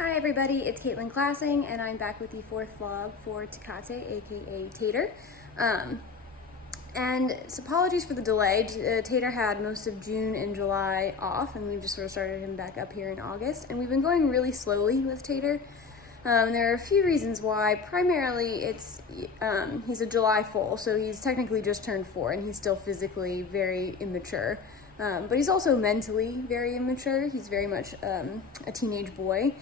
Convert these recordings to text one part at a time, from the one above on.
Hi everybody, it's Caitlin Classing, and I'm back with the fourth vlog for Tecate, aka Tater. And so apologies for the delay. Tater had most of June and July off, and we've just sort of started him back up here in August. And we've been going really slowly with Tater. There are a few reasons why. Primarily, he's a July foal, so he's technically just turned 4, and he's still physically very immature. But he's also mentally very immature. He's very much a teenage boy.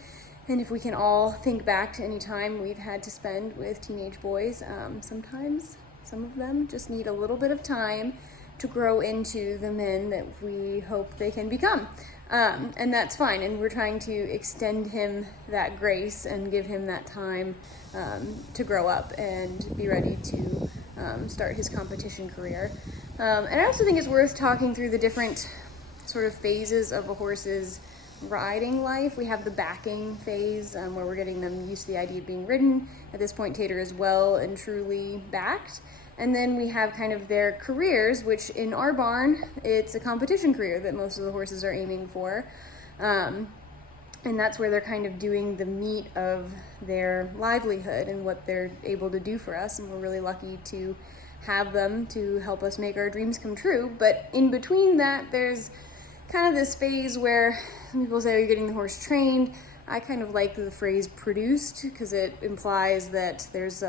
And if we can all think back to any time we've had to spend with teenage boys, sometimes some of them just need a little bit of time to grow into the men that we hope they can become. And that's fine, and we're trying to extend him that grace and give him that time to grow up and be ready to start his competition career. And I also think it's worth talking through the different sort of phases of a horse's riding life. We have the backing phase where we're getting them used to the idea of being ridden. At this point, Tater is well and truly backed. And then we have kind of their careers, which in our barn, it's a competition career that most of the horses are aiming for. And that's where they're kind of doing the meat of their livelihood and what they're able to do for us. And we're really lucky to have them to help us make our dreams come true. But in between that, there's kind of this phase where some people say, you're getting the horse trained. I kind of like the phrase produced because it implies that there's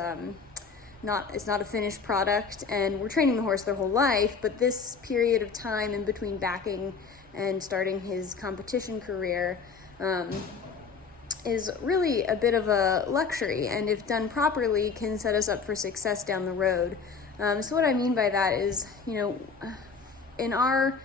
it's not a finished product, and we're training the horse their whole life, but this period of time in between backing and starting his competition career is really a bit of a luxury, and if done properly can set us up for success down the road. So what I mean by that is, in our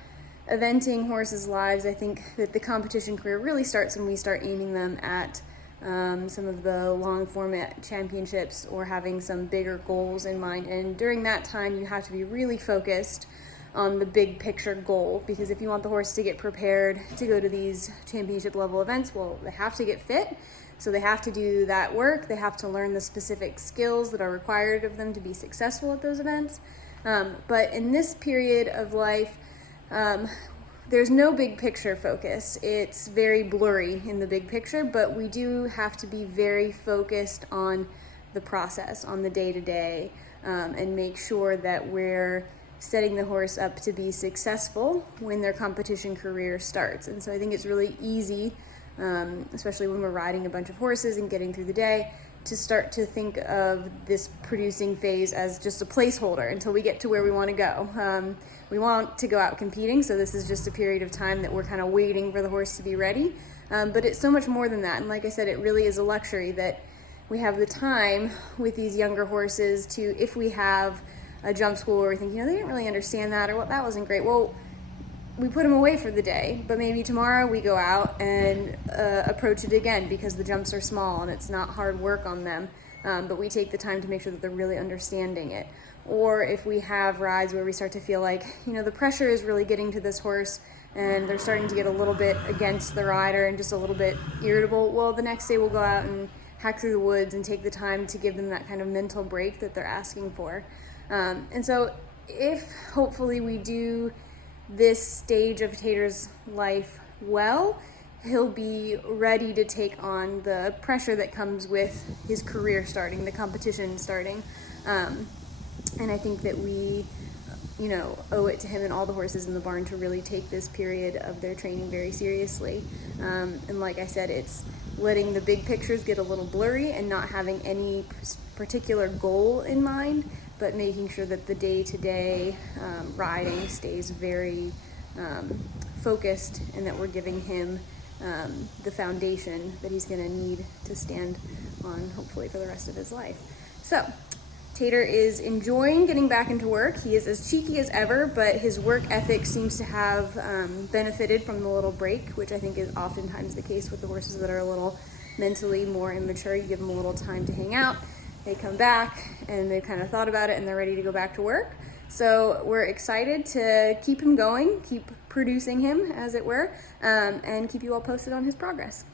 eventing horses' lives, I think that the competition career really starts when we start aiming them at some of the long format championships or having some bigger goals in mind. And during that time, you have to be really focused on the big picture goal, because if you want the horse to get prepared to go to these championship level events, well, they have to get fit. So they have to do that work. They have to learn the specific skills that are required of them to be successful at those events. But in this period of life, there's no big picture focus. It's very blurry in the big picture, but we do have to be very focused on the process, on the day-to-day, and make sure that we're setting the horse up to be successful when their competition career starts. And so I think it's really easy, especially when we're riding a bunch of horses and getting through the day, to start to think of this producing phase as just a placeholder until we get to where we want to go. We want to go out competing, so this is just a period of time that we're kind of waiting for the horse to be ready. But it's so much more than that. And like I said, it really is a luxury that we have the time with these younger horses to, if we have a jump school where we think, they didn't really understand that, or, well, that wasn't great. Well, we put them away for the day, but maybe tomorrow we go out and approach it again because the jumps are small and it's not hard work on them, but we take the time to make sure that they're really understanding it. Or if we have rides where we start to feel like, the pressure is really getting to this horse and they're starting to get a little bit against the rider and just a little bit irritable, well, the next day we'll go out and hack through the woods and take the time to give them that kind of mental break that they're asking for. And so if hopefully we do this stage of Tater's life well, he'll be ready to take on the pressure that comes with his career starting, the competition starting. And I think that we, owe it to him and all the horses in the barn to really take this period of their training very seriously. And like I said, it's letting the big pictures get a little blurry and not having any particular goal in mind, but making sure that the day-to-day riding stays very focused, and that we're giving him the foundation that he's going to need to stand on, hopefully, for the rest of his life. So Tater is enjoying getting back into work. He is as cheeky as ever, but his work ethic seems to have benefited from the little break, which I think is oftentimes the case with the horses that are a little mentally more immature. You give them a little time to hang out, they come back, and they've kind of thought about it, and they're ready to go back to work. So we're excited to keep him going, keep producing him, as it were, and keep you all posted on his progress.